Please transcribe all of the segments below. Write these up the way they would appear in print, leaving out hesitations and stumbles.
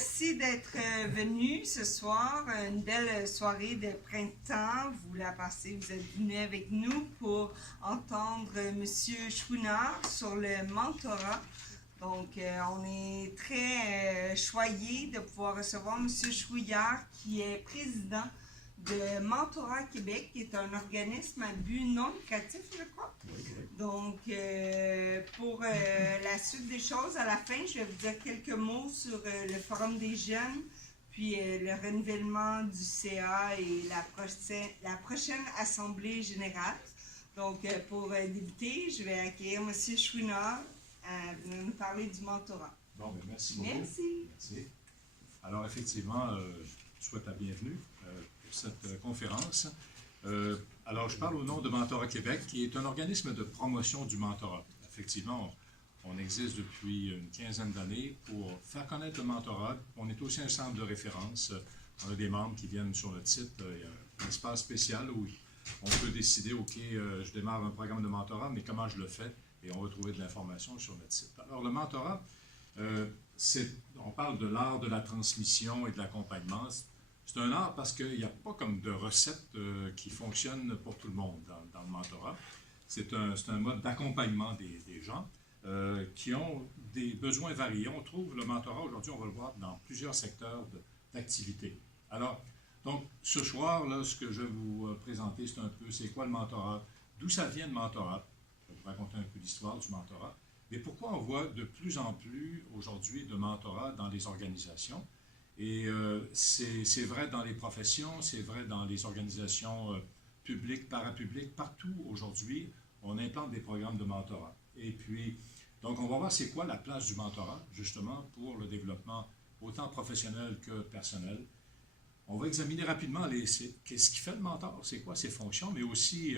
merci d'être venu ce soir. Une belle soirée de printemps. Vous la passez, vous êtes venus avec nous pour entendre M. Chouinard sur le mentorat. Donc, on est très choyés de pouvoir recevoir M. Chouillard, qui est président de Mentorat Québec, qui est un organisme à but non lucratif, je crois. Donc, pour la suite des choses, à la fin, je vais vous dire quelques mots sur le Forum des jeunes, puis le renouvellement du CA et la prochaine Assemblée générale. Donc, pour débuter, je vais accueillir M. Chouinard à venir nous parler du mentorat. Bon, bien, merci beaucoup. Merci. Alors, effectivement, je souhaite la bienvenue pour cette conférence. Alors, je parle au nom de Mentorat Québec, qui est un organisme de promotion du mentorat. Effectivement, on existe depuis une quinzaine d'années pour faire connaître le mentorat. On est aussi un centre de référence. On a des membres qui viennent sur notre site. Il y a un espace spécial où on peut décider, OK, je démarre un programme de mentorat, mais comment je le fais? Et on va trouver de l'information sur notre site. Alors, le mentorat, on parle de l'art de la transmission et de l'accompagnement. C'est un art parce qu'il n'y a pas comme de recette qui fonctionne pour tout le monde dans le mentorat. C'est un mode d'accompagnement des gens qui ont des besoins variés. On trouve le mentorat, aujourd'hui, on va le voir dans plusieurs secteurs d'activité. Alors, donc, ce soir, là, ce que je vais vous présenter, c'est un peu, c'est quoi le mentorat, d'où ça vient le mentorat. Je vais vous raconter un peu l'histoire du mentorat. Mais pourquoi on voit de plus en plus aujourd'hui de mentorat dans les organisations? Et c'est vrai dans les professions, c'est vrai dans les organisations publiques, parapubliques, partout aujourd'hui, on implante des programmes de mentorat. Et puis, donc on va voir c'est quoi la place du mentorat, justement, pour le développement autant professionnel que personnel. On va examiner rapidement qu'est-ce qui fait le mentor, c'est quoi ses fonctions, mais aussi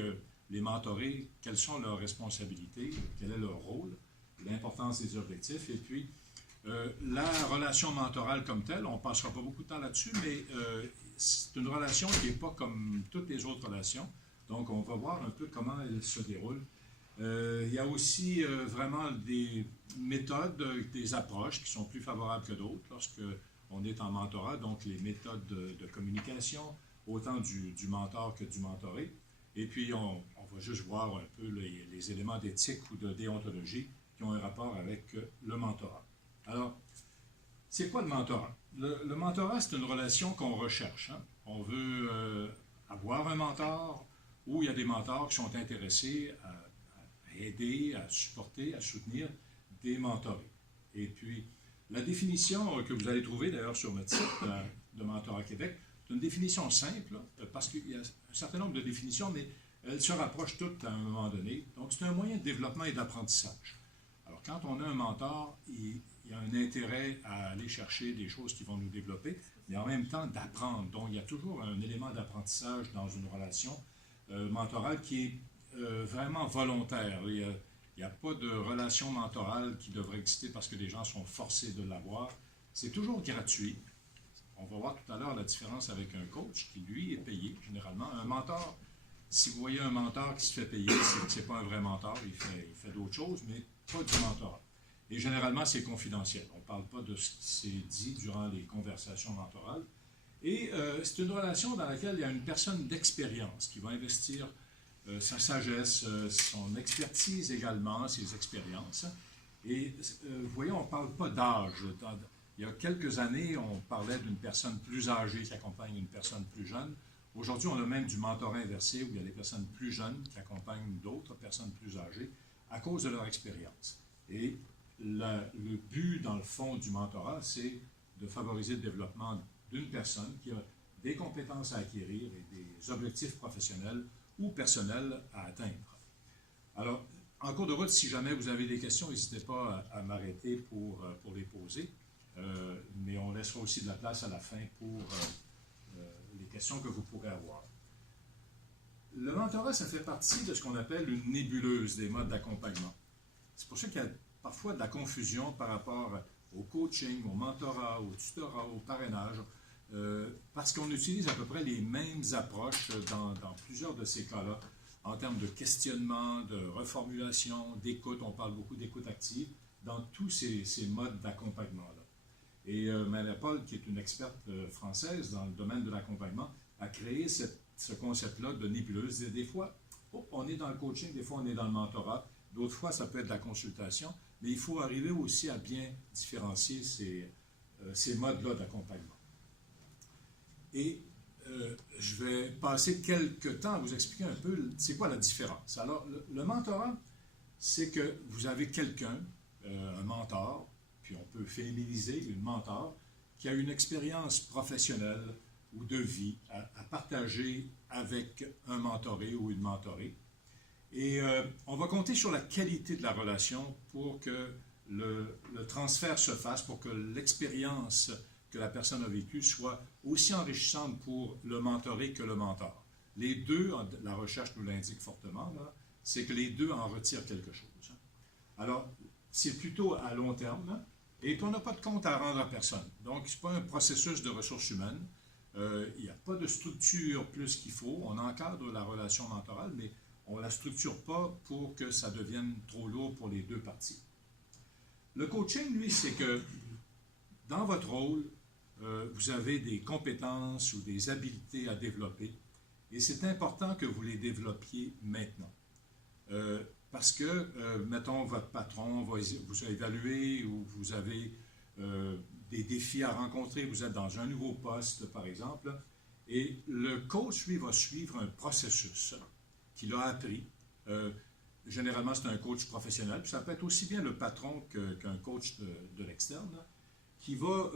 les mentorés, quelles sont leurs responsabilités, quel est leur rôle, l'importance des objectifs, et puis la relation mentorale comme telle, on ne passera pas beaucoup de temps là-dessus, mais c'est une relation qui n'est pas comme toutes les autres relations. Donc, on va voir un peu comment elle se déroule. Il y a aussi vraiment des méthodes, des approches qui sont plus favorables que d'autres lorsque on est en mentorat. Donc, les méthodes de communication, autant du mentor que du mentoré. Et puis, on va juste voir un peu les éléments d'éthique ou de déontologie qui ont un rapport avec le mentorat. Alors, c'est quoi le mentorat? Le mentorat, c'est une relation qu'on recherche. Hein? On veut avoir un mentor ou il y a des mentors qui sont intéressés à aider, à supporter, à soutenir des mentorés. Et puis, la définition que vous allez trouver d'ailleurs sur notre site de Mentorat Québec, c'est une définition simple, parce qu'il y a un certain nombre de définitions, mais elles se rapprochent toutes à un moment donné. Donc, c'est un moyen de développement et d'apprentissage. Alors, quand on a un mentor, il y a un intérêt à aller chercher des choses qui vont nous développer, mais en même temps d'apprendre. Donc, il y a toujours un élément d'apprentissage dans une relation mentorale qui est vraiment volontaire. Il n'y a pas de relation mentorale qui devrait exister parce que les gens sont forcés de l'avoir. C'est toujours gratuit. On va voir tout à l'heure la différence avec un coach qui, lui, est payé généralement. Un mentor, si vous voyez un mentor qui se fait payer, ce n'est pas un vrai mentor, il fait d'autres choses, mais pas du mentorat. Et généralement, c'est confidentiel. On ne parle pas de ce qui s'est dit durant les conversations mentorales. Et c'est une relation dans laquelle il y a une personne d'expérience qui va investir sa sagesse, son expertise également, ses expériences. Et vous voyez, on ne parle pas d'âge. Il y a quelques années, on parlait d'une personne plus âgée qui accompagne une personne plus jeune. Aujourd'hui, on a même du mentorat inversé où il y a des personnes plus jeunes qui accompagnent d'autres personnes plus âgées à cause de leur expérience. Et le but, dans le fond, du mentorat, c'est de favoriser le développement d'une personne qui a des compétences à acquérir et des objectifs professionnels ou personnels à atteindre. Alors, en cours de route, si jamais vous avez des questions, n'hésitez pas à m'arrêter pour les poser, mais on laissera aussi de la place à la fin pour les questions que vous pourrez avoir. Le mentorat, ça fait partie de ce qu'on appelle une nébuleuse des modes d'accompagnement. C'est pour ça qu'il y a parfois de la confusion par rapport au coaching, au mentorat, au tutorat, au parrainage, parce qu'on utilise à peu près les mêmes approches dans plusieurs de ces cas-là, en termes de questionnement, de reformulation, d'écoute. On parle beaucoup d'écoute active dans tous ces modes d'accompagnement-là. Et Mélanie Paul, qui est une experte française dans le domaine de l'accompagnement, a créé ce concept-là de nébuleuse. Et des fois, on est dans le coaching, des fois on est dans le mentorat, d'autres fois ça peut être de la consultation, mais il faut arriver aussi à bien différencier ces modes-là d'accompagnement. Et je vais passer quelques temps à vous expliquer un peu c'est quoi la différence. Alors, le mentorat, c'est que vous avez quelqu'un, un mentor, puis on peut féminiser une mentor, qui a une expérience professionnelle ou de vie à partager avec un mentoré ou une mentorée. Et on va compter sur la qualité de la relation pour que le transfert se fasse, pour que l'expérience que la personne a vécue soit aussi enrichissante pour le mentoré que le mentor. Les deux, la recherche nous l'indique fortement, c'est que les deux en retirent quelque chose. Alors, c'est plutôt à long terme, et qu'on n'a pas de compte à rendre à personne. Donc, ce n'est pas un processus de ressources humaines. Il n'y a pas de structure plus qu'il faut. On encadre la relation mentorale, mais on ne la structure pas pour que ça devienne trop lourd pour les deux parties. Le coaching, lui, c'est que dans votre rôle, vous avez des compétences ou des habiletés à développer, et c'est important que vous les développiez maintenant. Parce que, mettons, votre patron vous a évalué ou vous avez des défis à rencontrer, vous êtes dans un nouveau poste, par exemple, et le coach, lui, va suivre un processus qu'il a appris. Généralement, c'est un coach professionnel, puis ça peut être aussi bien le patron qu'un coach de l'externe, qui va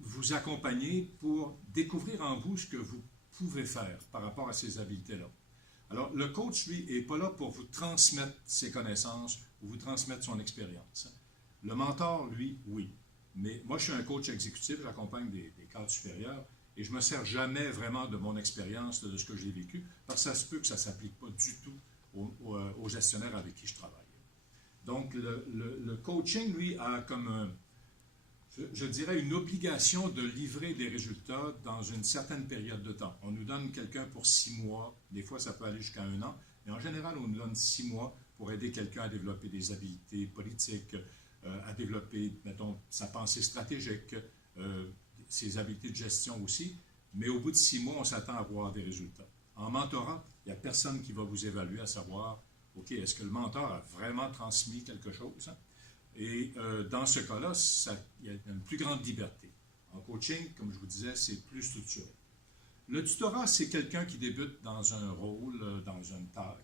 vous accompagner pour découvrir en vous ce que vous pouvez faire par rapport à ces habiletés-là. Alors, le coach, lui, n'est pas là pour vous transmettre ses connaissances ou vous transmettre son expérience. Le mentor, lui, oui. Mais moi, je suis un coach exécutif, j'accompagne des cadres supérieurs et je ne me sers jamais vraiment de mon expérience, de ce que j'ai vécu, parce que ça se peut que ça ne s'applique pas du tout aux gestionnaires avec qui je travaille. Donc, le coaching, lui, a comme je dirais, une obligation de livrer des résultats dans une certaine période de temps. On nous donne quelqu'un pour 6 mois, des fois ça peut aller jusqu'à 1 an, mais en général, on nous donne 6 mois pour aider quelqu'un à développer des habiletés politiques, à développer, mettons, sa pensée stratégique, ses habiletés de gestion aussi, mais au bout de 6 mois, on s'attend à voir des résultats. En mentorat, il n'y a personne qui va vous évaluer à savoir, OK, est-ce que le mentor a vraiment transmis quelque chose? Et dans ce cas-là, il y a une plus grande liberté. En coaching, comme je vous disais, c'est plus structuré. Le tutorat, c'est quelqu'un qui débute dans un rôle,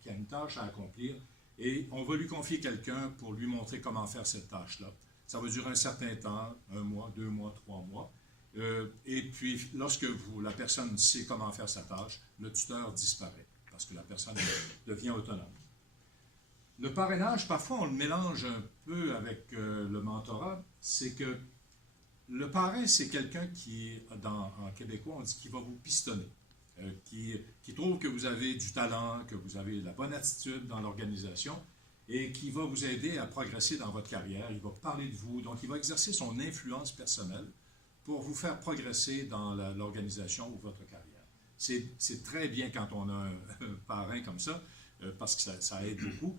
qui a une tâche à accomplir, et on va lui confier quelqu'un pour lui montrer comment faire cette tâche-là. Ça va durer un certain temps, 1 mois, 2 mois, 3 mois. Et puis, lorsque la personne sait comment faire sa tâche, le tuteur disparaît, parce que la personne devient autonome. Le parrainage, parfois, on le mélange un peu avec le mentorat. C'est que le parrain, c'est quelqu'un qui, en québécois, on dit qu'il va vous pistonner, qui trouve que vous avez du talent, que vous avez la bonne attitude dans l'organisation et qui va vous aider à progresser dans votre carrière. Il va parler de vous, donc il va exercer son influence personnelle pour vous faire progresser dans l'organisation ou votre carrière. C'est très bien quand on a un parrain comme ça, parce que ça aide beaucoup.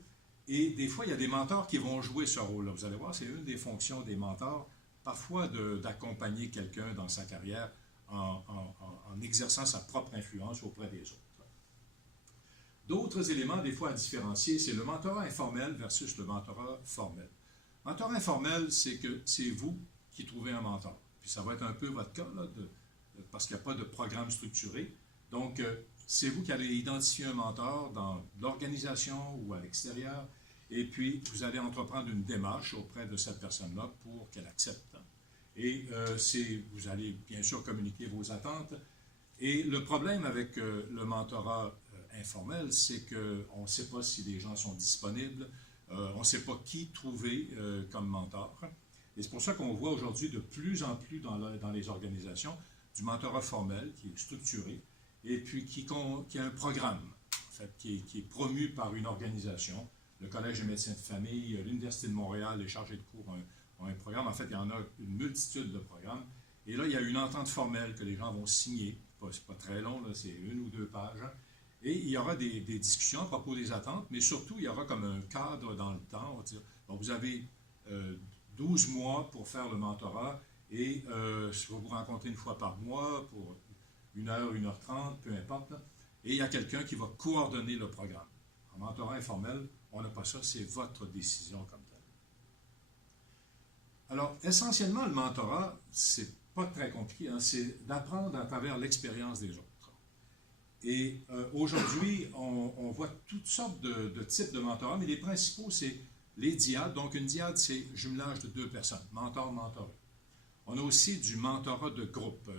Et des fois, il y a des mentors qui vont jouer ce rôle-là. Vous allez voir, c'est une des fonctions des mentors, parfois d'accompagner quelqu'un dans sa carrière en exerçant sa propre influence auprès des autres. D'autres éléments, des fois, à différencier, c'est le mentorat informel versus le mentorat formel. Mentorat informel, c'est que c'est vous qui trouvez un mentor. Puis ça va être un peu votre cas, là, parce qu'il n'y a pas de programme structuré. Donc, c'est vous qui allez identifier un mentor dans l'organisation ou à l'extérieur, et puis vous allez entreprendre une démarche auprès de cette personne-là pour qu'elle accepte. Et vous allez bien sûr communiquer vos attentes. Et le problème avec le mentorat informel, c'est qu'on ne sait pas si les gens sont disponibles, on ne sait pas qui trouver comme mentor. Et c'est pour ça qu'on voit aujourd'hui de plus en plus dans les organisations du mentorat formel qui est structuré, et puis qui a un programme, en fait, qui est promu par une organisation. Le Collège des médecins de famille, l'Université de Montréal, les chargés de cours ont un programme. En fait, il y en a une multitude de programmes. Et là, il y a une entente formelle que les gens vont signer. C'est pas très long, c'est 1 ou 2 pages. Et il y aura des discussions à propos des attentes, mais surtout, il y aura comme un cadre dans le temps. On va dire, donc, vous avez 12 mois pour faire le mentorat, Et je vais vous rencontrer une fois par mois pour 1 heure, 1h30, peu importe. Et il y a quelqu'un qui va coordonner le programme. En mentorat informel, on n'a pas ça, c'est votre décision comme telle. Alors, essentiellement, le mentorat, c'est pas très compliqué, hein, c'est d'apprendre à travers l'expérience des autres. Et aujourd'hui, on voit toutes sortes de types de mentorat, mais les principaux, c'est les dyades. Donc, une dyade, c'est jumelage de 2 personnes, mentor-mentoré. On a aussi du mentorat de groupe.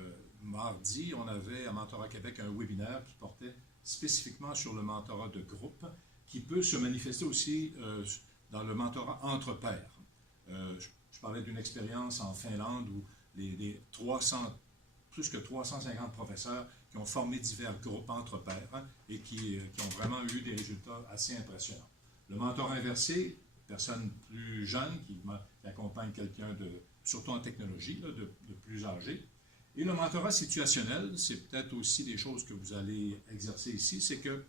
Mardi, on avait à Mentorat Québec un webinaire qui portait spécifiquement sur le mentorat de groupe, qui peut se manifester aussi dans le mentorat entre pairs. Je parlais d'une expérience en Finlande où plus que 350 professeurs qui ont formé divers groupes entre pairs, hein, et qui ont vraiment eu des résultats assez impressionnants. Le mentorat inversé, personne plus jeune qui accompagne quelqu'un surtout en technologie, là, de plus âgé. Et le mentorat situationnel, c'est peut-être aussi des choses que vous allez exercer ici, c'est que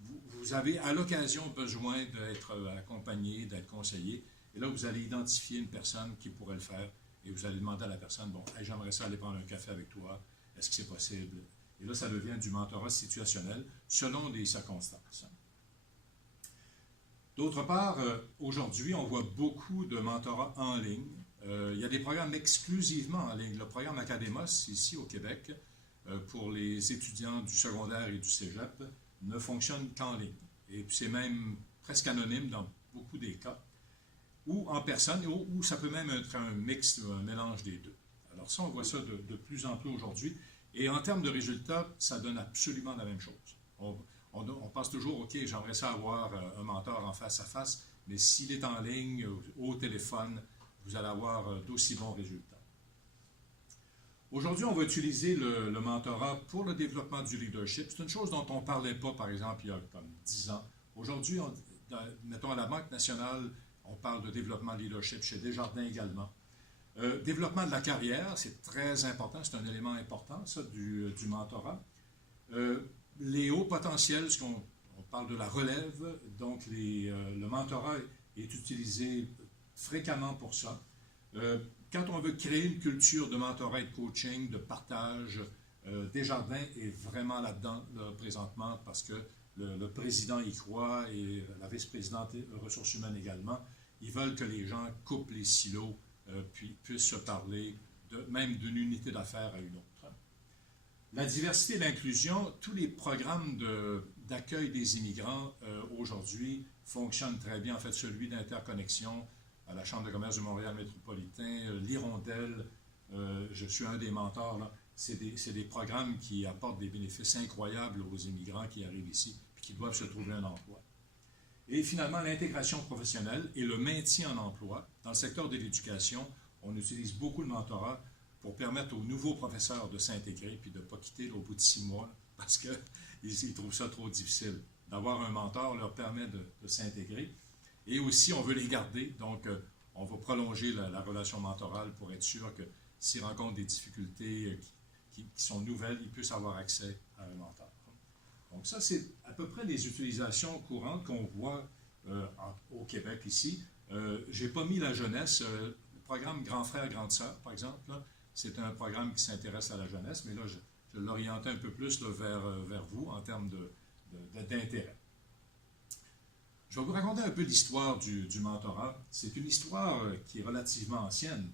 vous avez à l'occasion besoin d'être accompagné, d'être conseillé, et là vous allez identifier une personne qui pourrait le faire, et vous allez demander à la personne, bon, hey, j'aimerais ça aller prendre un café avec toi, est-ce que c'est possible? Et là, ça devient du mentorat situationnel selon des circonstances. D'autre part, aujourd'hui, on voit beaucoup de mentorat en ligne. Il y a des programmes exclusivement en ligne. Le programme Academos, ici au Québec, pour les étudiants du secondaire et du cégep, ne fonctionne qu'en ligne. Et c'est même presque anonyme dans beaucoup des cas, ou en personne, ou ça peut même être un mix, un mélange des deux. Alors ça, on voit ça de plus en plus aujourd'hui. Et en termes de résultats, ça donne absolument la même chose. On pense toujours, OK, j'aimerais ça avoir un mentor en face à face, mais s'il est en ligne, au téléphone, vous allez avoir d'aussi bons résultats. Aujourd'hui, on va utiliser le mentorat pour le développement du leadership. C'est une chose dont on ne parlait pas, par exemple, il y a comme 10 ans. Aujourd'hui, mettons à la Banque nationale, on parle de développement leadership chez Desjardins également. Développement de la carrière, c'est très important, c'est un élément important, ça, du mentorat. Les hauts potentiels, on parle de la relève, donc le mentorat est utilisé fréquemment pour ça. Quand on veut créer une culture de mentorat et de coaching, de partage, Desjardins est vraiment là-dedans là, présentement parce que le président y croit et la vice-présidente ressources humaines également. Ils veulent que les gens coupent les silos puis puissent se parler même d'une unité d'affaires à une autre. La diversité et l'inclusion, tous les programmes d'accueil des immigrants aujourd'hui fonctionnent très bien. En fait, celui d'interconnexion à la Chambre de commerce de Montréal métropolitain, l'Hirondelle, je suis un des mentors, là. C'est des programmes qui apportent des bénéfices incroyables aux immigrants qui arrivent ici et qui doivent se trouver un emploi. Et finalement, l'intégration professionnelle et le maintien en emploi. Dans le secteur de l'éducation, on utilise beaucoup le mentorat pour permettre aux nouveaux professeurs de s'intégrer puis de ne pas quitter au bout de 6 mois parce qu'ils trouvent ça trop difficile. D'avoir un mentor leur permet de s'intégrer. Et aussi, on veut les garder, donc on va prolonger la relation mentorale pour être sûr que s'ils rencontrent des difficultés qui sont nouvelles, ils puissent avoir accès à un mentor. Donc ça, c'est à peu près les utilisations courantes qu'on voit au Québec ici. Je n'ai pas mis la jeunesse. Le programme Grand Frère, Grande Sœur, par exemple, là, c'est un programme qui s'intéresse à la jeunesse, mais là, je l'orientais un peu plus là, vers vous en termes d'intérêt. Je vais vous raconter un peu l'histoire du mentorat. C'est une histoire qui est relativement ancienne,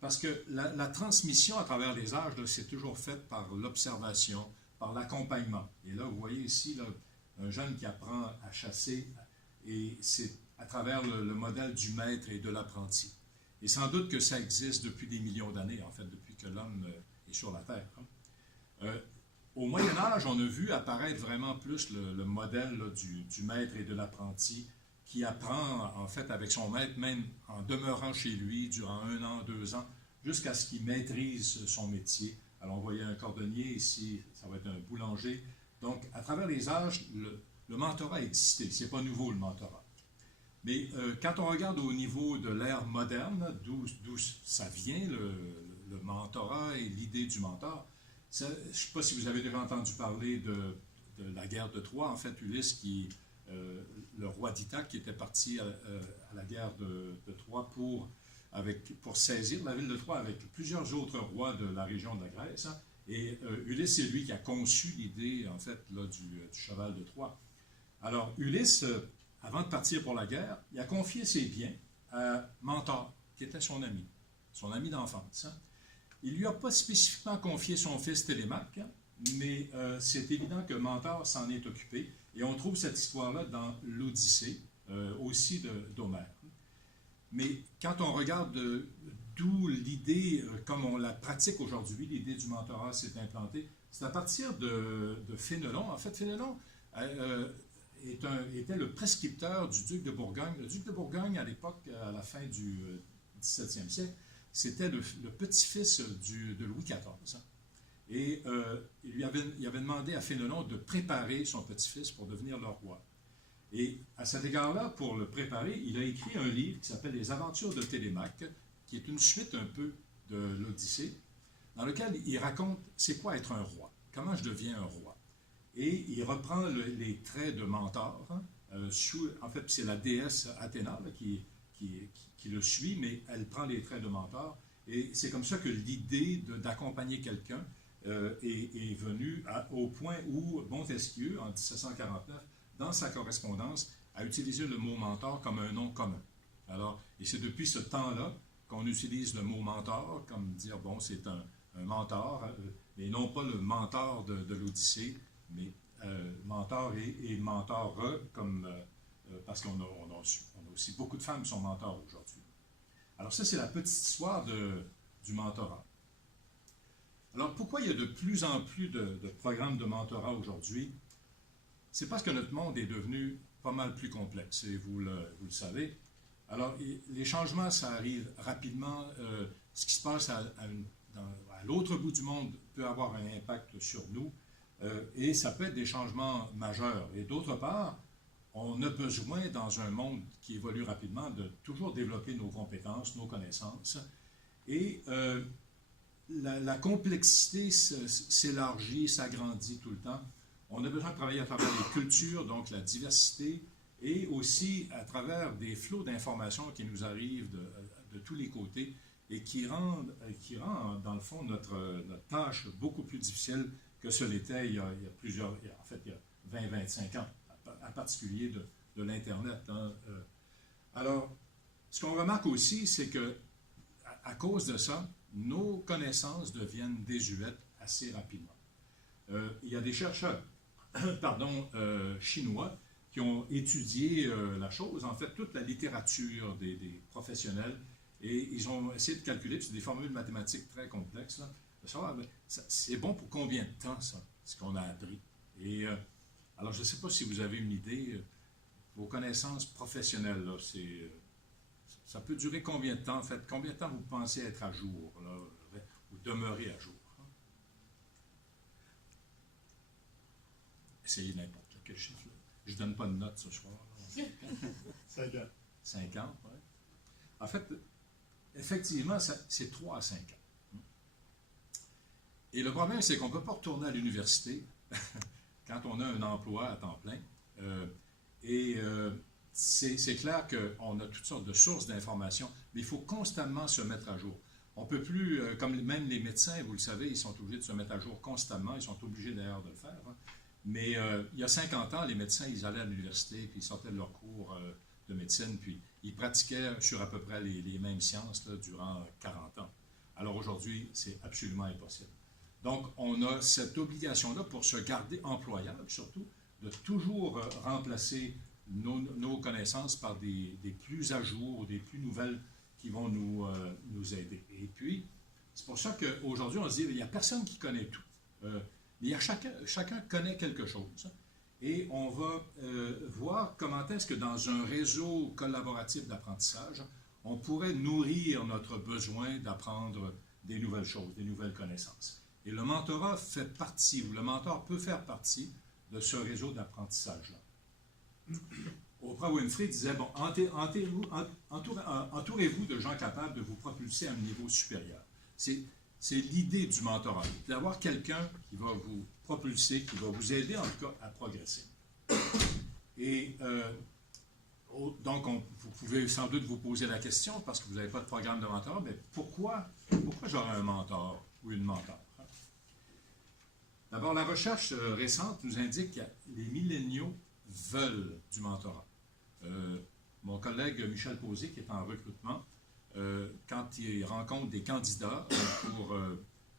parce que la transmission à travers les âges, c'est toujours faite par l'observation, par l'accompagnement. Et là, vous voyez ici là, un jeune qui apprend à chasser, et c'est à travers le modèle du maître et de l'apprenti. Et sans doute que ça existe depuis des millions d'années, en fait, depuis que l'homme est sur la Terre. Au Moyen Âge, on a vu apparaître vraiment plus le modèle là, du maître et de l'apprenti qui apprend, en fait, avec son maître, même en demeurant chez lui durant 1 an, 2 ans, jusqu'à ce qu'il maîtrise son métier. Alors, on voyait un cordonnier, ici, ça va être un boulanger. Donc, à travers les âges, le mentorat a existé. Ce n'est pas nouveau, le mentorat. Mais quand on regarde au niveau de l'ère moderne, d'où ça vient, le mentorat et l'idée du mentor, je ne sais pas si vous avez déjà entendu parler de la guerre de Troie. En fait, Ulysse, le roi d'Ithaque, qui était parti à la guerre de Troie pour pour saisir la ville de Troie avec plusieurs autres rois de la région de la Grèce. Et Ulysse, c'est lui qui a conçu l'idée, en fait, là, du cheval de Troie. Alors, Ulysse, avant de partir pour la guerre, il a confié ses biens à Mentor, qui était son ami d'enfance. Il ne lui a pas spécifiquement confié son fils Télémaque, mais c'est évident que Mentor s'en est occupé. Et on trouve cette histoire-là dans l'Odyssée, aussi d'Homère. Mais quand on regarde d'où l'idée, comme on la pratique aujourd'hui, l'idée du mentorat s'est implantée, c'est à partir de Fénelon. En fait, Fénelon était le prescripteur du duc de Bourgogne. Le duc de Bourgogne, à l'époque, à la fin du XVIIe siècle, c'était le petit-fils de Louis XIV. Et il avait demandé à Fénelon de préparer son petit-fils pour devenir le roi. Et à cet égard-là, pour le préparer, il a écrit un livre qui s'appelle Les Aventures de Télémaque, qui est une suite un peu de l'Odyssée, dans lequel il raconte c'est quoi être un roi, comment je deviens un roi. Et il reprend les traits de Mentor. En fait, c'est la déesse Athéna là, qui le suit, mais elle prend les traits de Mentor. Et c'est comme ça que l'idée d'accompagner quelqu'un est venue au point où Montesquieu, en 1749, dans sa correspondance, a utilisé le mot mentor comme un nom commun. Alors, et c'est depuis ce temps-là qu'on utilise le mot mentor comme dire, bon, c'est un mentor, mais non pas le mentor de l'Odyssée, mais mentor et mentor, comme, parce qu'on a aussi beaucoup de femmes qui sont mentors aujourd'hui. Alors ça, c'est la petite histoire du mentorat. Alors, pourquoi il y a de plus en plus de programmes de mentorat aujourd'hui? C'est parce que notre monde est devenu pas mal plus complexe, et vous le savez. Alors, les changements, ça arrive rapidement. Ce qui se passe à l'autre bout du monde peut avoir un impact sur nous, et ça peut être des changements majeurs. Et d'autre part, on a besoin, dans un monde qui évolue rapidement, de toujours développer nos compétences, nos connaissances. Et la complexité s'élargit, s'agrandit tout le temps. On a besoin de travailler à travers les cultures, donc la diversité, et aussi à travers des flots d'informations qui nous arrivent de tous les côtés et qui rend, dans le fond, notre tâche beaucoup plus difficile que ce l'était il y a 20-25 ans, en particulier de l'Internet. Hein. Alors, ce qu'on remarque aussi, c'est que à cause de ça, nos connaissances deviennent désuètes assez rapidement. Il y a des chercheurs chinois qui ont étudié la chose, en fait, toute la littérature des professionnels, et ils ont essayé de calculer, puis c'est des formules mathématiques très complexes, là, de savoir, c'est bon pour combien de temps, ça, ce qu'on a appris. Et alors, je ne sais pas si vous avez une idée, vos connaissances professionnelles, là, ça peut durer combien de temps, en fait? Combien de temps vous pensez être à jour, là, ou demeurer à jour? Essayez n'importe quel chiffre. Là. Je ne donne pas de notes ce soir. 5 ans. 5 ans, oui. En fait, effectivement, c'est 3 à 5 ans. Et le problème, c'est qu'on ne peut pas retourner à l'université quand on a un emploi à temps plein. C'est clair qu'on a toutes sortes de sources d'informations, mais il faut constamment se mettre à jour. On ne peut plus, comme même les médecins, vous le savez, ils sont obligés de se mettre à jour constamment, ils sont obligés d'ailleurs de le faire. Hein. Mais il y a 50 ans, les médecins, ils allaient à l'université, puis ils sortaient de leur cours de médecine, puis ils pratiquaient sur à peu près les mêmes sciences là, durant 40 ans. Alors aujourd'hui, c'est absolument impossible. Donc, on a cette obligation-là pour se garder employable, surtout, de toujours remplacer nos connaissances par des plus à jour, des plus nouvelles qui vont nous aider. Et puis, c'est pour ça qu'aujourd'hui, on se dit, il n'y a personne qui connaît tout. Mais chacun connaît quelque chose. Et on va voir comment est-ce que dans un réseau collaboratif d'apprentissage, on pourrait nourrir notre besoin d'apprendre des nouvelles choses, des nouvelles connaissances. Et le mentorat fait partie, ou le mentor peut faire partie de ce réseau d'apprentissage-là. Oprah Winfrey disait, bon, entourez-vous de gens capables de vous propulser à un niveau supérieur. C'est l'idée du mentorat, d'avoir quelqu'un qui va vous propulser, qui va vous aider en tout cas à progresser. Et Donc, vous pouvez sans doute vous poser la question, parce que vous n'avez pas de programme de mentorat, mais pourquoi j'aurais un mentor ou une mentor? D'abord, la recherche récente nous indique que les milléniaux veulent du mentorat. Mon collègue Michel Posé, qui est en recrutement, quand il rencontre des candidats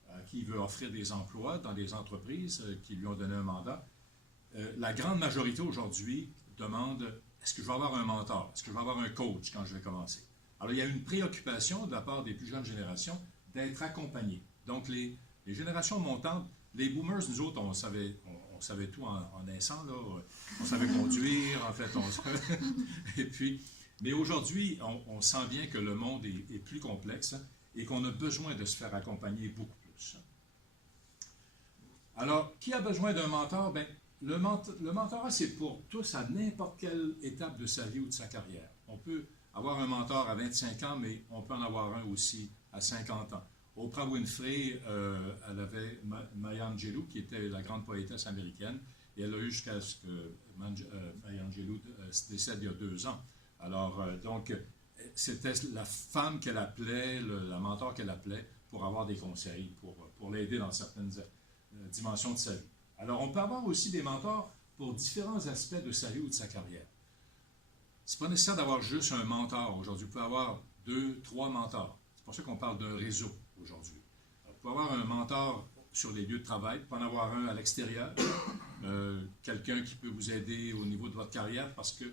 à qui il veut offrir des emplois dans des entreprises qui lui ont donné un mandat, la grande majorité aujourd'hui demande: est-ce que je vais avoir un mentor? Est-ce que je vais avoir un coach quand je vais commencer? Alors, il y a une préoccupation de la part des plus jeunes générations d'être accompagnés. Donc, les générations montantes, les boomers, nous autres, on savait tout en naissant, là. On savait conduire, en fait. Et puis, mais aujourd'hui, on sent bien que le monde est plus complexe et qu'on a besoin de se faire accompagner beaucoup plus. Alors, qui a besoin d'un mentor? Bien, le mentorat, c'est pour tous à n'importe quelle étape de sa vie ou de sa carrière. On peut avoir un mentor à 25 ans, mais on peut en avoir un aussi à 50 ans. Oprah Winfrey, elle avait Maya Angelou, qui était la grande poétesse américaine, et elle a eu jusqu'à ce que Maya Angelou décède il y a 2 ans. Alors, donc, c'était la femme qu'elle appelait, la mentor qu'elle appelait, pour avoir des conseils, pour l'aider dans certaines dimensions de sa vie. Alors, on peut avoir aussi des mentors pour différents aspects de sa vie ou de sa carrière. Ce n'est pas nécessaire d'avoir juste un mentor aujourd'hui. Vous pouvez avoir 2, 3 mentors. C'est pour ça qu'on parle d'un réseau aujourd'hui. Vous pouvez avoir un mentor sur les lieux de travail, vous pouvez en avoir un à l'extérieur, quelqu'un qui peut vous aider au niveau de votre carrière parce que,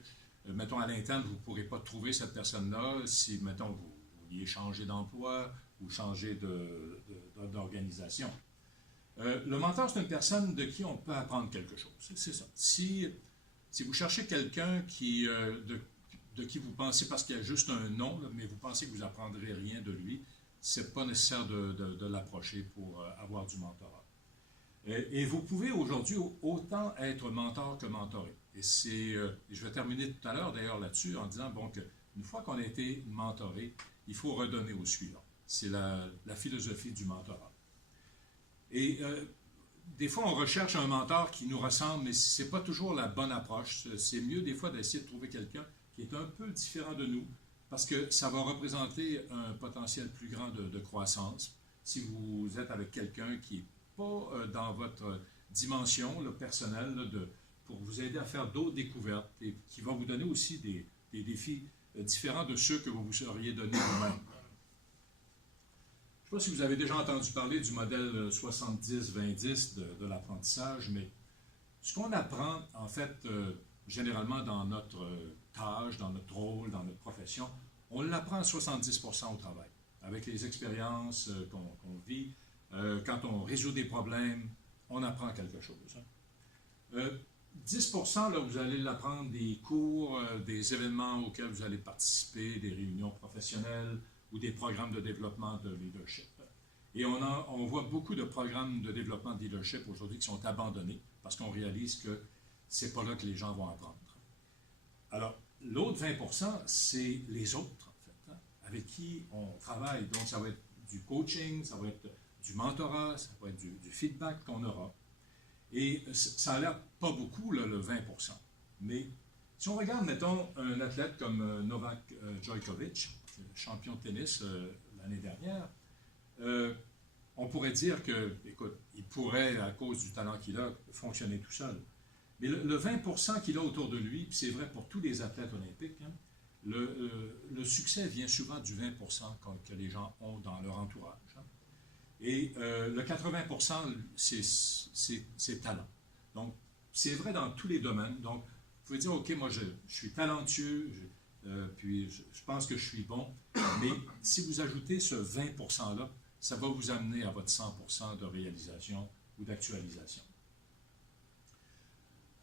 mettons, à l'interne, vous ne pourrez pas trouver cette personne-là si, mettons, vous vouliez changer d'emploi ou changer d'organisation. Le mentor, c'est une personne de qui on peut apprendre quelque chose. C'est ça. Si vous cherchez quelqu'un de qui vous pensez, parce qu'il y a juste un nom, mais vous pensez que vous n'apprendrez rien de lui, ce n'est pas nécessaire de l'approcher pour avoir du mentorat. Et vous pouvez aujourd'hui autant être mentor que mentoré. Et je vais terminer tout à l'heure d'ailleurs là-dessus en disant qu'une fois qu'on a été mentoré, il faut redonner au suivant. C'est la philosophie du mentorat. Et des fois, on recherche un mentor qui nous ressemble, mais ce n'est pas toujours la bonne approche. C'est mieux des fois d'essayer de trouver quelqu'un qui est un peu différent de nous, parce que ça va représenter un potentiel plus grand de croissance. Si vous êtes avec quelqu'un qui n'est pas dans votre dimension personnelle, pour vous aider à faire d'autres découvertes et qui va vous donner aussi des défis différents de ceux que vous vous seriez donné vous-même. Je ne sais pas si vous avez déjà entendu parler du modèle 70-20-10 de l'apprentissage, mais ce qu'on apprend, en fait, généralement dans notre tâche, dans notre rôle, dans notre profession, on l'apprend à 70% au travail, avec les expériences qu'on vit. Quand on résout des problèmes, on apprend quelque chose. 10%, là, vous allez l'apprendre des cours, des événements auxquels vous allez participer, des réunions professionnelles, ou des programmes de développement de leadership. Et on voit beaucoup de programmes de développement de leadership aujourd'hui qui sont abandonnés parce qu'on réalise que ce n'est pas là que les gens vont apprendre. Alors, l'autre 20%, c'est les autres, en fait, avec qui on travaille. Donc, ça va être du coaching, ça va être du mentorat, ça va être du feedback qu'on aura. Et ça a l'air pas beaucoup, là, le 20%. Mais si on regarde, mettons, un athlète comme Novak Djokovic, champion de tennis l'année dernière, on pourrait dire que, écoute, il pourrait, à cause du talent qu'il a, fonctionner tout seul. Mais le 20% qu'il a autour de lui, puis c'est vrai pour tous les athlètes olympiques, hein, le succès vient souvent du 20% que les gens ont dans leur entourage. Hein. Et le 80%, c'est talent. Donc, c'est vrai dans tous les domaines. Donc, vous pouvez dire, OK, moi, je suis talentueux, puis je pense que je suis bon, mais si vous ajoutez ce 20%-là, ça va vous amener à votre 100% de réalisation ou d'actualisation.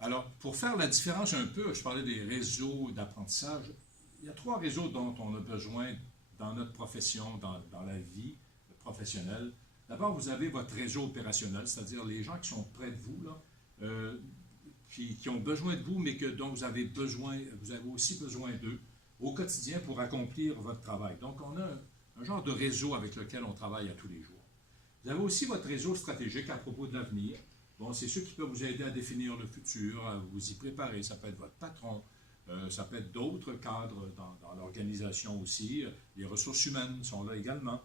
Alors, pour faire la différence un peu, je parlais des réseaux d'apprentissage. Il y a 3 réseaux dont on a besoin dans notre profession, dans la vie professionnelle. D'abord, vous avez votre réseau opérationnel, c'est-à-dire les gens qui sont près de vous, là, qui ont besoin de vous, mais dont vous avez aussi besoin d'eux au quotidien pour accomplir votre travail. Donc, on a un genre de réseau avec lequel on travaille à tous les jours. Vous avez aussi votre réseau stratégique à propos de l'avenir. Bon, c'est ceux qui peuvent vous aider à définir le futur, à vous y préparer. Ça peut être votre patron, Ça peut être d'autres cadres dans l'organisation aussi. Les ressources humaines sont là également.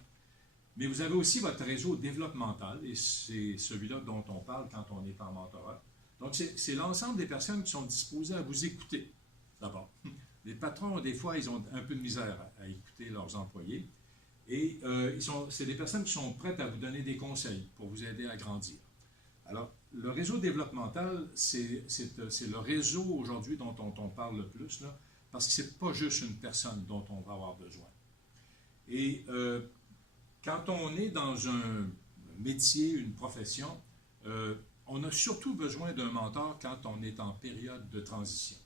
Mais vous avez aussi votre réseau développemental, et c'est celui-là dont on parle quand on est en mentorat. Donc, c'est l'ensemble des personnes qui sont disposées à vous écouter, d'abord. Les patrons, des fois, ils ont un peu de misère à écouter leurs employés. Et c'est des personnes qui sont prêtes à vous donner des conseils pour vous aider à grandir. Alors, le réseau développemental, c'est le réseau aujourd'hui dont on parle le plus, là, parce que ce n'est pas juste une personne dont on va avoir besoin. Et quand on est dans un métier, une profession, on a surtout besoin d'un mentor quand on est en période de transition.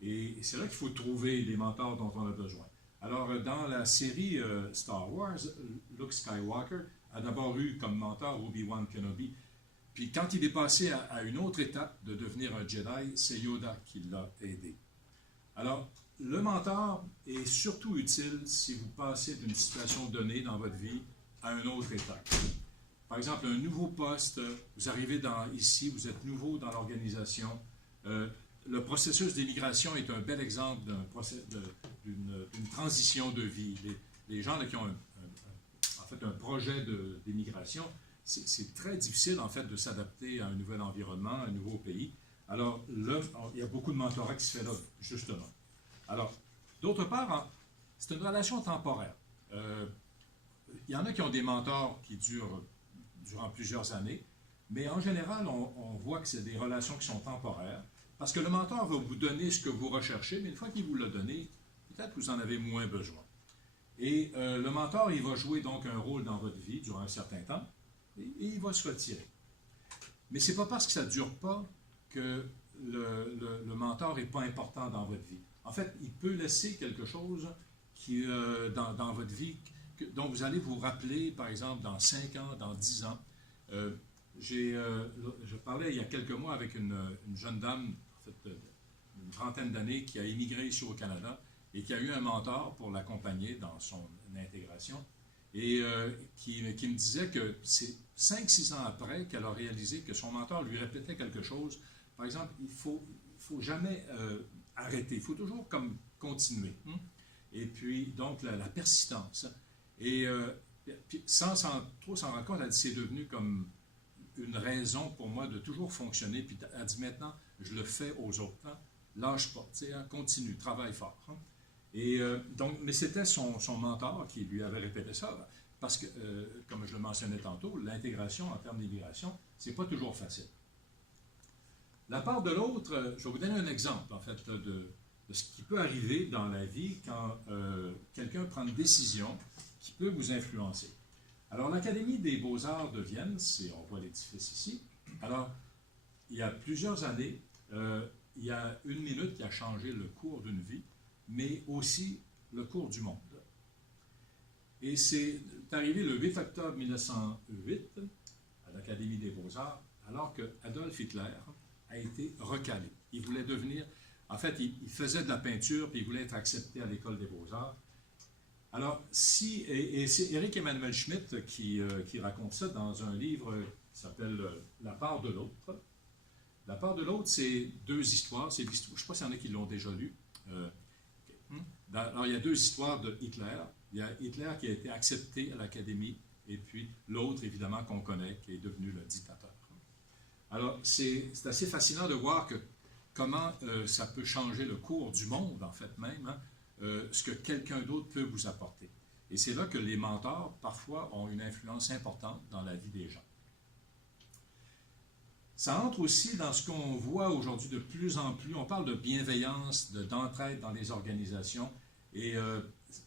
Et c'est là qu'il faut trouver les mentors dont on a besoin. Alors, dans la série Star Wars, Luke Skywalker a d'abord eu comme mentor Obi-Wan Kenobi. Puis quand il est passé à une autre étape de devenir un Jedi, c'est Yoda qui l'a aidé. Alors, le mentor est surtout utile si vous passez d'une situation donnée dans votre vie à une autre étape. Par exemple, un nouveau poste, vous arrivez ici, vous êtes nouveau dans l'organisation. Le processus d'immigration est un bel exemple d'une transition de vie. Les gens là, qui ont en fait un projet d'immigration, c'est très difficile en fait de s'adapter à un nouvel environnement, à un nouveau pays. Alors là, il y a beaucoup de mentorat qui se fait là, justement. Alors, d'autre part, c'est une relation temporaire. Il y en a qui ont des mentors qui durent durant plusieurs années, mais en général, on voit que c'est des relations qui sont temporaires, parce que le mentor va vous donner ce que vous recherchez, mais une fois qu'il vous l'a donné, peut-être que vous en avez moins besoin. Et le mentor, il va jouer donc un rôle dans votre vie durant un certain temps, et il va se retirer. Mais ce n'est pas parce que ça ne dure pas que le mentor n'est pas important dans votre vie. En fait, il peut laisser quelque chose dans votre vie dont vous allez vous rappeler, par exemple, dans 5 ans, dans 10 ans. Je parlais il y a quelques mois avec une jeune dame, en fait, d'une trentaine d'années, qui a immigré ici au Canada et qui a eu un mentor pour l'accompagner dans son intégration et qui me disait que c'est 5-6 ans après qu'elle a réalisé que son mentor lui répétait quelque chose. Par exemple, il faut jamais arrêter, il faut toujours comme continuer. Et puis, donc, la persistance. Et puis, sans trop s'en rendre compte, elle dit, c'est devenu comme une raison pour moi de toujours fonctionner. Puis elle dit, maintenant, je le fais aux autres. Hein? Lâche pas, continue, travaille fort. Hein? Et donc, mais c'était son mentor qui lui avait répété ça, parce que, comme je le mentionnais tantôt, l'intégration en termes d'immigration, c'est pas toujours facile. La part de l'autre, je vais vous donner un exemple, en fait, de ce qui peut arriver dans la vie quand quelqu'un prend une décision qui peut vous influencer. Alors, l'Académie des Beaux-Arts de Vienne, on voit l'édifice ici. Alors, il y a plusieurs années, il y a une minute qui a changé le cours d'une vie, mais aussi le cours du monde. Et c'est arrivé le 8 octobre 1908 à l'Académie des Beaux-Arts, alors que Adolf Hitler a été recalé. Il voulait devenir... En fait, il faisait de la peinture, puis il voulait être accepté à l'École des Beaux-Arts. Alors, et c'est Éric Emmanuel Schmitt qui raconte ça dans un livre qui s'appelle « La part de l'autre ». La part de l'autre, c'est 2 histoires. Je ne sais pas s'il y en a qui l'ont déjà lu. Alors, il y a 2 histoires de Hitler. Il y a Hitler qui a été accepté à l'Académie, et puis l'autre, évidemment, qu'on connaît, qui est devenu le dictateur. Alors, c'est assez fascinant de voir comment ça peut changer le cours du monde, en fait, même, hein, ce que quelqu'un d'autre peut vous apporter. Et c'est là que les mentors, parfois, ont une influence importante dans la vie des gens. Ça entre aussi dans ce qu'on voit aujourd'hui de plus en plus. On parle de bienveillance, d'entraide dans les organisations. Et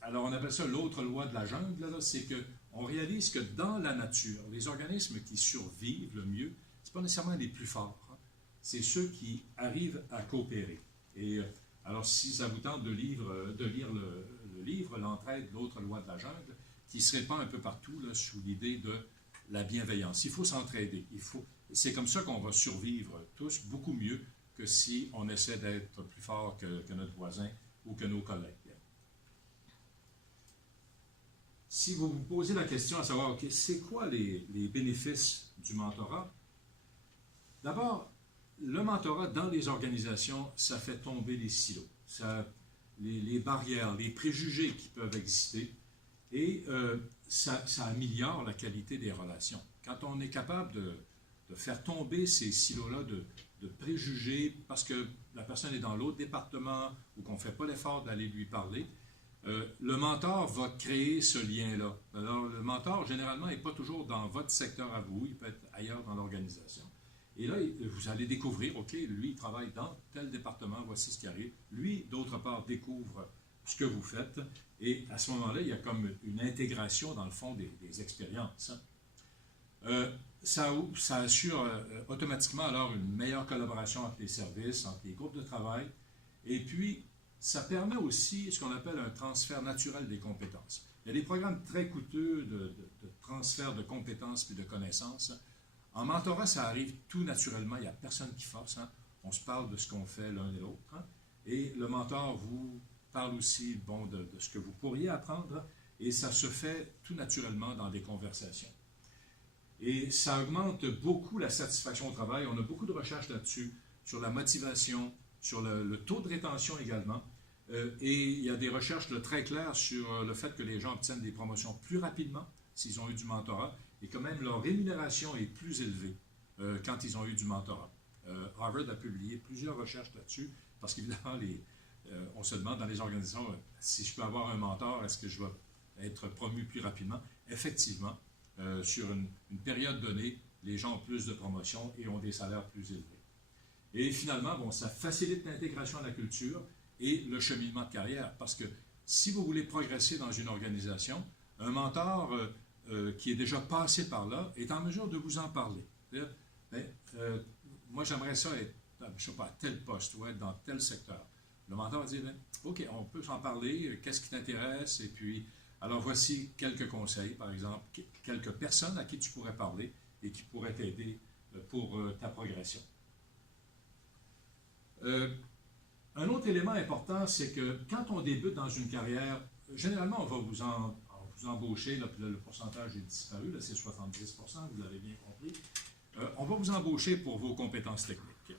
alors, on appelle ça l'autre loi de la jungle, là, c'est qu'on réalise que dans la nature, les organismes qui survivent le mieux, ce n'est pas nécessairement les plus forts. Hein. C'est ceux qui arrivent à coopérer. Et alors, si ça vous tente de lire le livre, L'entraide, l'autre loi de la jungle, qui se répand un peu partout là, sous l'idée de la bienveillance. Il faut s'entraider. C'est comme ça qu'on va survivre tous beaucoup mieux que si on essaie d'être plus fort que notre voisin ou que nos collègues. Si vous vous posez la question à savoir, okay, c'est quoi les bénéfices du mentorat? D'abord, le mentorat dans les organisations, ça fait tomber les silos. les barrières, les préjugés qui peuvent exister, et ça améliore la qualité des relations. Quand on est capable de faire tomber ces silos-là de préjugés parce que la personne est dans l'autre département ou qu'on ne fait pas l'effort d'aller lui parler, le mentor va créer ce lien-là. Alors, le mentor, généralement, n'est pas toujours dans votre secteur à vous, il peut être ailleurs dans l'organisation. Et là, vous allez découvrir, OK, lui, il travaille dans tel département, voici ce qui arrive. Lui, d'autre part, découvre ce que vous faites. Et à ce moment-là, il y a comme une intégration, dans le fond, des expériences. Ça assure automatiquement alors une meilleure collaboration entre les services, entre les groupes de travail. Et puis, ça permet aussi ce qu'on appelle un transfert naturel des compétences. Il y a des programmes très coûteux de transfert de compétences puis de connaissances. En mentorat, ça arrive tout naturellement, il n'y a personne qui force. Hein. On se parle de ce qu'on fait l'un et l'autre. Hein. Et le mentor vous parle aussi de ce que vous pourriez apprendre, et ça se fait tout naturellement dans des conversations. Et ça augmente beaucoup la satisfaction au travail. On a beaucoup de recherches là-dessus, sur la motivation, sur le taux de rétention également. Et il y a des recherches très claires sur le fait que les gens obtiennent des promotions plus rapidement s'ils ont eu du mentorat, et quand même leur rémunération est plus élevée quand ils ont eu du mentorat. Harvard a publié plusieurs recherches là-dessus, parce qu'évidemment, on se demande dans les organisations, si je peux avoir un mentor, est-ce que je vais être promu plus rapidement? Effectivement, sur une période donnée, les gens ont plus de promotions et ont des salaires plus élevés. Et finalement, ça facilite l'intégration à la culture et le cheminement de carrière, parce que si vous voulez progresser dans une organisation, un mentor qui est déjà passé par là est en mesure de vous en parler. Moi, j'aimerais ça être, je ne sais pas, à tel poste ou être dans tel secteur. Le mentor dit, OK, on peut s'en parler, qu'est-ce qui t'intéresse? Et puis, alors voici quelques conseils, par exemple, quelques personnes à qui tu pourrais parler et qui pourraient t'aider pour ta progression. Un autre élément important, c'est que quand on débute dans une carrière, généralement, on va vous embaucher, là, le pourcentage est disparu, là, c'est 70%, vous l'avez bien compris. On va vous embaucher pour vos compétences techniques.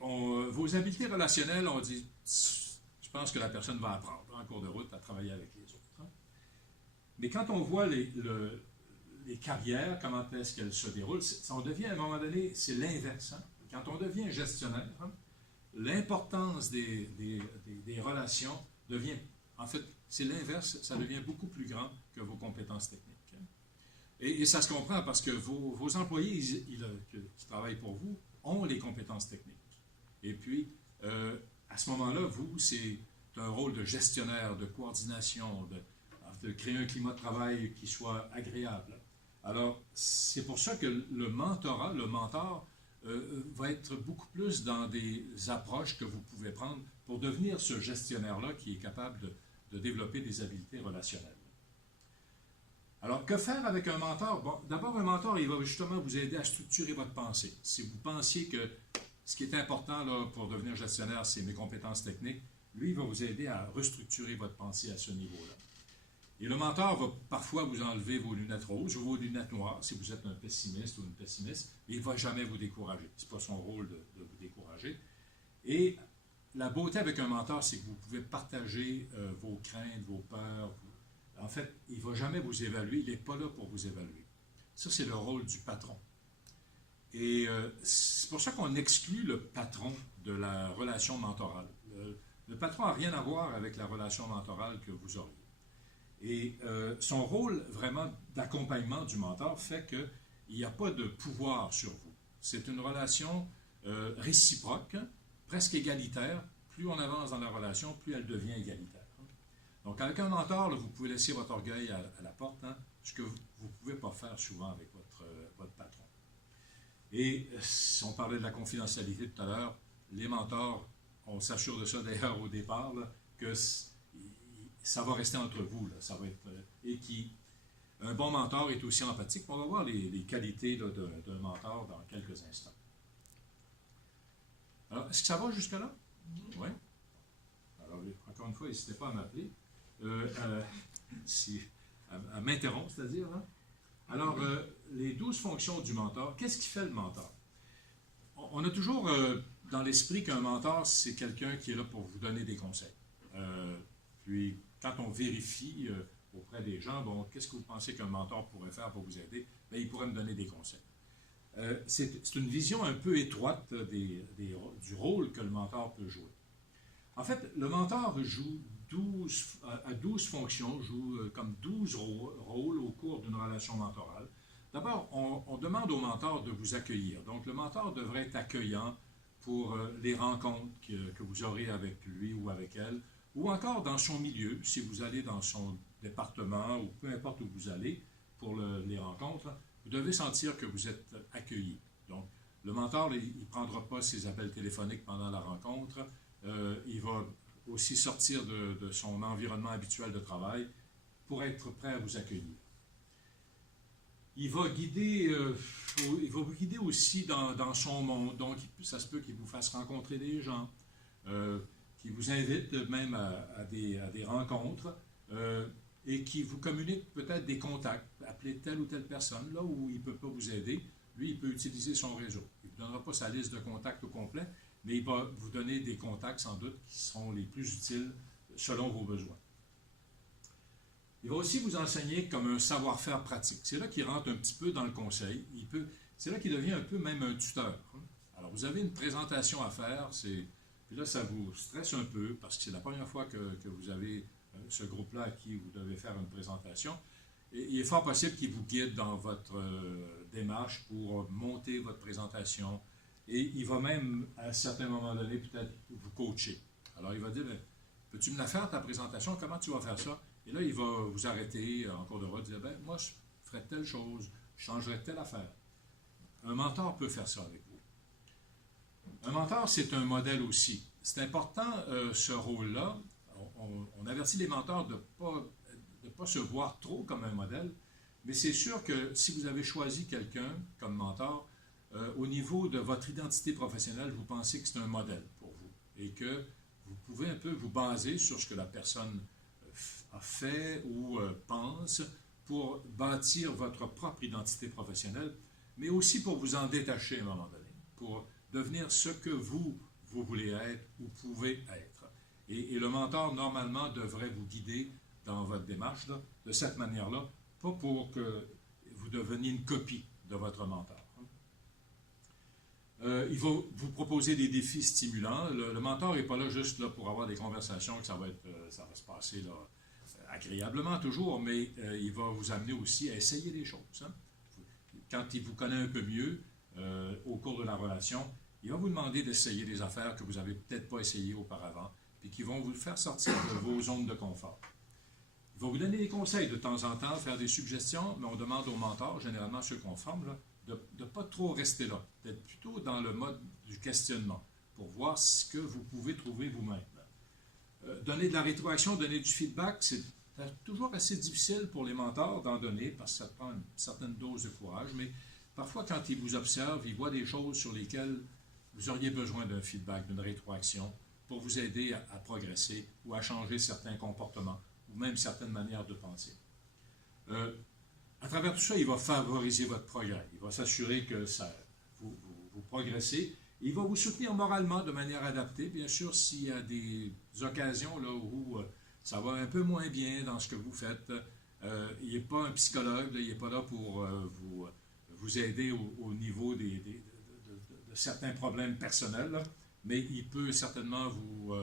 Vos habiletés relationnelles, on dit, je pense que la personne va apprendre en cours de route à travailler avec les autres. Hein. Mais quand on voit les carrières, comment est-ce qu'elles se déroulent, on devient à un moment donné, c'est l'inverse. Hein. Quand on devient gestionnaire, hein, l'importance des relations devient, en fait, c'est l'inverse, ça devient beaucoup plus grand que vos compétences techniques. Et ça se comprend parce que vos employés qui travaillent pour vous ont les compétences techniques. Et puis, à ce moment-là, vous, c'est un rôle de gestionnaire, de coordination, de créer un climat de travail qui soit agréable. Alors, c'est pour ça que le mentor, va être beaucoup plus dans des approches que vous pouvez prendre pour devenir ce gestionnaire-là qui est capable de développer des habiletés relationnelles. Alors, que faire avec un mentor? Bon, d'abord, un mentor, il va justement vous aider à structurer votre pensée. Si vous pensiez que ce qui est important là, pour devenir gestionnaire, c'est mes compétences techniques, lui, il va vous aider à restructurer votre pensée à ce niveau-là. Et le mentor va parfois vous enlever vos lunettes roses ou vos lunettes noires, si vous êtes un pessimiste ou une pessimiste, et il ne va jamais vous décourager. Ce n'est pas son rôle de vous décourager. Et la beauté avec un mentor, c'est que vous pouvez partager vos craintes, vos peurs. En fait, il ne va jamais vous évaluer, il n'est pas là pour vous évaluer. Ça, c'est le rôle du patron. Et c'est pour ça qu'on exclut le patron de la relation mentorale. Le patron n'a rien à voir avec la relation mentorale que vous auriez. Et son rôle vraiment d'accompagnement du mentor fait qu'il n'y a pas de pouvoir sur vous. C'est une relation réciproque, presque égalitaire. Plus on avance dans la relation, plus elle devient égalitaire. Donc avec un mentor, là, vous pouvez laisser votre orgueil à la porte, hein, ce que vous ne pouvez pas faire souvent avec votre patron. Et si on parlait de la confidentialité tout à l'heure, les mentors, on s'assure de ça d'ailleurs au départ, là, que ça va rester entre vous, là, ça va être, un bon mentor est aussi empathique. On va voir les qualités d'un mentor dans quelques instants. Alors, est-ce que ça va jusque-là? Oui. Alors, encore une fois, n'hésitez pas à m'appeler, à m'interrompre, c'est-à-dire. Hein? Alors, les 12 fonctions du mentor, qu'est-ce qui fait le mentor? On a toujours dans l'esprit qu'un mentor, c'est quelqu'un qui est là pour vous donner des conseils. Puis, quand on vérifie auprès des gens, bon, qu'est-ce que vous pensez qu'un mentor pourrait faire pour vous aider? Bien, il pourrait me donner des conseils. C'est une vision un peu étroite du rôle que le mentor peut jouer. En fait, le mentor joue 12 fonctions, joue comme 12 rôles au cours d'une relation mentorale. D'abord, on demande au mentor de vous accueillir. Donc, le mentor devrait être accueillant pour les rencontres que vous aurez avec lui ou avec elle, ou encore dans son milieu, si vous allez dans son département ou peu importe où vous allez pour les rencontres, vous devez sentir que vous êtes accueilli. Donc, le mentor, il ne prendra pas ses appels téléphoniques pendant la rencontre. Il va aussi sortir de son environnement habituel de travail pour être prêt à vous accueillir. Il va vous guider aussi dans son monde. Donc, ça se peut qu'il vous fasse rencontrer des gens, qu'il vous invite même à des rencontres et qui vous communique peut-être des contacts. Appelez telle ou telle personne, là où il ne peut pas vous aider. Lui, il peut utiliser son réseau. Il ne vous donnera pas sa liste de contacts au complet, mais il va vous donner des contacts, sans doute, qui seront les plus utiles selon vos besoins. Il va aussi vous enseigner comme un savoir-faire pratique. C'est là qu'il rentre un petit peu dans le conseil. C'est là qu'il devient un peu même un tuteur. Alors, vous avez une présentation à faire, puis là, ça vous stresse un peu, parce que c'est la première fois que vous avez ce groupe-là à qui vous devez faire une présentation. Et il est fort possible qu'il vous guide dans votre démarche pour monter votre présentation. Et il va même, à un certain moment donné, peut-être vous coacher. Alors, il va dire, peux-tu me la faire, ta présentation? Comment tu vas faire ça? Et là, il va vous arrêter en cours de route, dire, moi, je ferais telle chose, je changerais telle affaire. Un mentor peut faire ça avec vous. Un mentor, c'est un modèle aussi. C'est important, ce rôle-là. On avertit les mentors de ne pas se voir trop comme un modèle, mais c'est sûr que si vous avez choisi quelqu'un comme mentor, au niveau de votre identité professionnelle, vous pensez que c'est un modèle pour vous et que vous pouvez un peu vous baser sur ce que la personne a fait ou pense pour bâtir votre propre identité professionnelle, mais aussi pour vous en détacher à un moment donné, pour devenir ce que vous voulez être ou pouvez être. Et le mentor, normalement, devrait vous guider dans votre démarche là, de cette manière-là, pas pour que vous deveniez une copie de votre mentor. Il va vous proposer des défis stimulants. Le mentor n'est pas là juste là, pour avoir des conversations, que ça va se passer là, agréablement toujours, mais il va vous amener aussi à essayer des choses. Hein. Quand il vous connaît un peu mieux au cours de la relation, il va vous demander d'essayer des affaires que vous n'avez peut-être pas essayées auparavant, puis qui vont vous faire sortir de vos zones de confort. Il va vous donner des conseils de temps en temps, faire des suggestions, mais on demande aux mentors, généralement ceux qu'on forme, là, de ne pas trop rester là, d'être plutôt dans le mode du questionnement, pour voir ce que vous pouvez trouver vous-même. Donner de la rétroaction, donner du feedback, c'est toujours assez difficile pour les mentors d'en donner, parce que ça prend une certaine dose de courage, mais parfois quand ils vous observent, ils voient des choses sur lesquelles vous auriez besoin d'un feedback, d'une rétroaction, pour vous aider à progresser ou à changer certains comportements, ou même certaines manières de penser. À travers tout ça, il va favoriser votre progrès. Il va s'assurer que vous progressez. Il va vous soutenir moralement de manière adaptée. Bien sûr, s'il y a des occasions là, où ça va un peu moins bien dans ce que vous faites, il n'est pas un psychologue, là, il n'est pas là pour vous aider au niveau de certains problèmes personnels, là, mais il peut certainement vous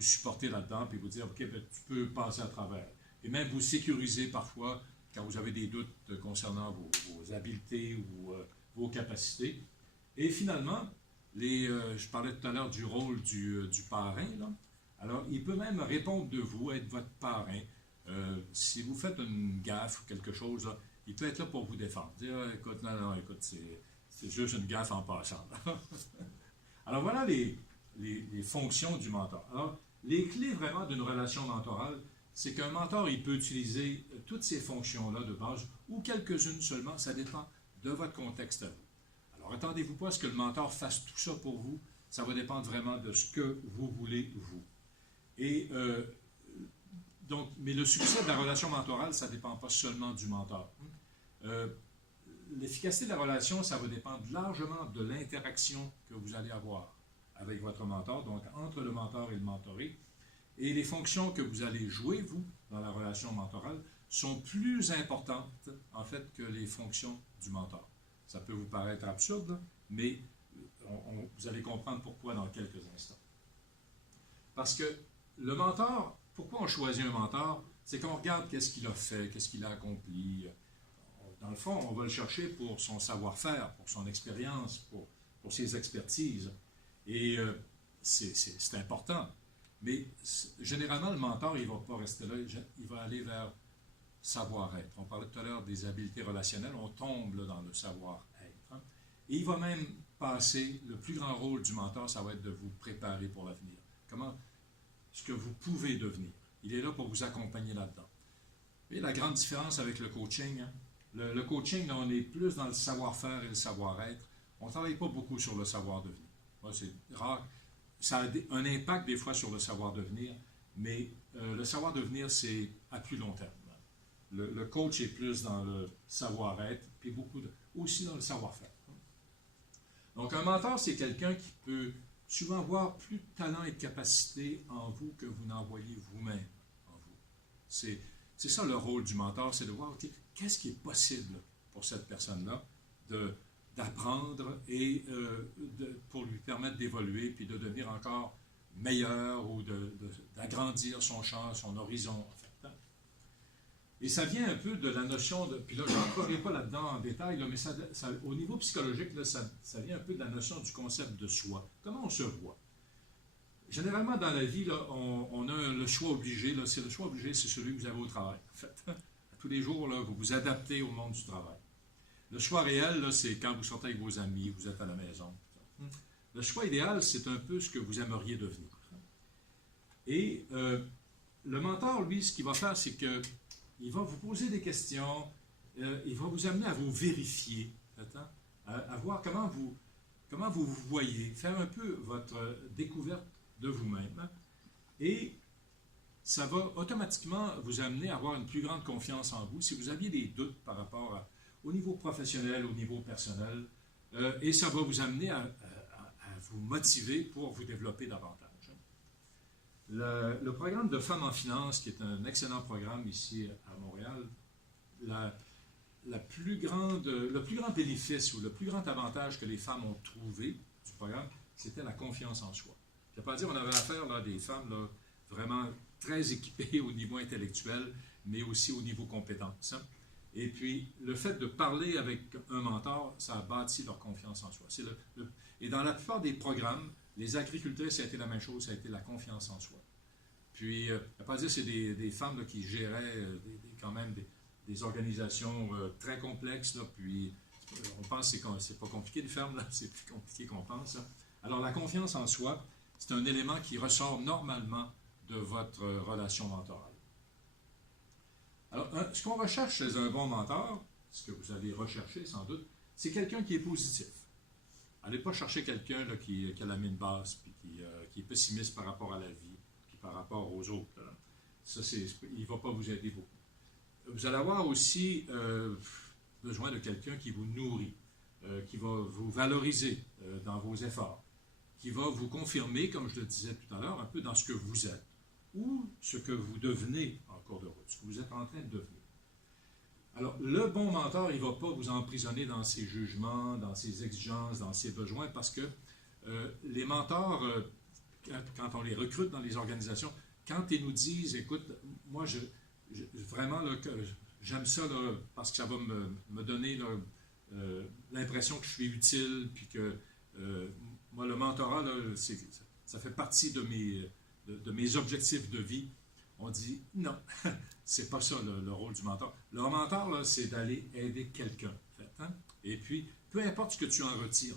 supporter là-dedans et vous dire, OK, ben, tu peux passer à travers. Et même vous sécuriser parfois quand vous avez des doutes concernant vos habiletés ou vos capacités. Et finalement, je parlais tout à l'heure du rôle du parrain. Là. Alors, il peut même répondre de vous, être votre parrain. Si vous faites une gaffe ou quelque chose, là, il peut être là pour vous défendre. Dire, écoute, non, écoute, c'est juste une gaffe en passant. Alors, voilà les fonctions du mentor. Alors, les clés vraiment d'une relation mentorale, c'est qu'un mentor, il peut utiliser toutes ces fonctions-là de base, ou quelques-unes seulement, ça dépend de votre contexte à vous. Alors, attendez-vous pas à ce que le mentor fasse tout ça pour vous, ça va dépendre vraiment de ce que vous voulez, vous. Et mais le succès de la relation mentorale, ça ne dépend pas seulement du mentor. L'efficacité de la relation, ça va dépendre largement de l'interaction que vous allez avoir avec votre mentor, donc entre le mentor et le mentoré. Et les fonctions que vous allez jouer, vous, dans la relation mentorale, sont plus importantes, en fait, que les fonctions du mentor. Ça peut vous paraître absurde, là, mais vous allez comprendre pourquoi dans quelques instants. Parce que le mentor, pourquoi on choisit un mentor? C'est qu'on regarde qu'est-ce qu'il a fait, qu'est-ce qu'il a accompli. Dans le fond, on va le chercher pour son savoir-faire, pour son expérience, pour ses expertises. Et c'est important. Mais généralement, le mentor, il ne va pas rester là, il va aller vers savoir-être. On parlait tout à l'heure des habiletés relationnelles, on tombe là, dans le savoir-être. Hein. Et il va même passer, le plus grand rôle du mentor, ça va être de vous préparer pour l'avenir. Comment, ce que vous pouvez devenir. Il est là pour vous accompagner là-dedans. Et la grande différence avec le coaching, hein, le coaching, là, on est plus dans le savoir-faire et le savoir-être. On ne travaille pas beaucoup sur le savoir-devenir. C'est rare. Ça a un impact des fois sur le savoir-devenir, mais le savoir-devenir, c'est à plus long terme. Le coach est plus dans le savoir-être, puis aussi dans le savoir-faire. Donc, un mentor, c'est quelqu'un qui peut souvent voir plus de talent et de capacité en vous que vous n'en voyez vous-même en vous. C'est ça le rôle du mentor, c'est de voir, OK, qu'est-ce qui est possible pour cette personne-là d'apprendre et pour lui permettre d'évoluer puis de devenir encore meilleur ou d'agrandir son champ, son horizon, en fait. Et ça vient un peu de la notion de... Puis là, je n'entrerai pas là-dedans en détail, là, mais au niveau psychologique, là, ça vient un peu de la notion du concept de soi. Comment on se voit? Généralement, dans la vie, là, on a le choix obligé. Là, le choix obligé, c'est celui que vous avez au travail, en fait. Tous les jours, là, vous vous adaptez au monde du travail. Le choix réel, là, c'est quand vous sortez avec vos amis, vous êtes à la maison. Le choix idéal, c'est un peu ce que vous aimeriez devenir. Et le mentor, lui, ce qu'il va faire, c'est que il va vous poser des questions, il va vous amener à vous vérifier, à voir comment vous voyez, faire un peu votre découverte de vous-même. Et ça va automatiquement vous amener à avoir une plus grande confiance en vous si vous aviez des doutes par rapport au niveau professionnel, au niveau personnel, et ça va vous amener à vous motiver pour vous développer davantage. Le programme de Femmes en finance, qui est un excellent programme ici à Montréal, le plus grand bénéfice ou le plus grand avantage que les femmes ont trouvé du programme, c'était la confiance en soi. Je ne vais pas dire qu'on avait affaire à des femmes là, vraiment très équipées au niveau intellectuel, mais aussi au niveau compétence. Hein. Et puis, le fait de parler avec un mentor, ça a bâti leur confiance en soi. Et dans la plupart des programmes, les agricultrices, ça a été la même chose, ça a été la confiance en soi. Puis, je ne vais pas dire que c'est des femmes là, qui géraient quand même des organisations très complexes, là, puis on pense que c'est pas compliqué de faire, là, c'est plus compliqué qu'on pense. Là. Alors, la confiance en soi, c'est un élément qui ressort normalement de votre relation mentorale. Alors, ce qu'on recherche chez un bon mentor, ce que vous allez rechercher sans doute, c'est quelqu'un qui est positif. Allez pas chercher quelqu'un là, qui a la mine basse, puis qui est pessimiste par rapport à la vie, puis par rapport aux autres. Là. Ça, il ne va pas vous aider beaucoup. Vous allez avoir aussi besoin de quelqu'un qui vous nourrit, qui va vous valoriser dans vos efforts, qui va vous confirmer, comme je le disais tout à l'heure, un peu dans ce que vous êtes, ou ce que vous devenez en cours de route, ce que vous êtes en train de devenir. Alors, le bon mentor, il ne va pas vous emprisonner dans ses jugements, dans ses exigences, dans ses besoins, parce que les mentors, quand on les recrute dans les organisations, quand ils nous disent, écoute, moi, vraiment, là, j'aime ça là, parce que ça va me donner là, l'impression que je suis utile, puis que moi, le mentorat, là, ça fait partie de mes objectifs de vie. On dit non, c'est pas ça le rôle du mentor. Le mentor, là, c'est d'aller aider quelqu'un. En fait, hein? Et puis, peu importe ce que tu en retires,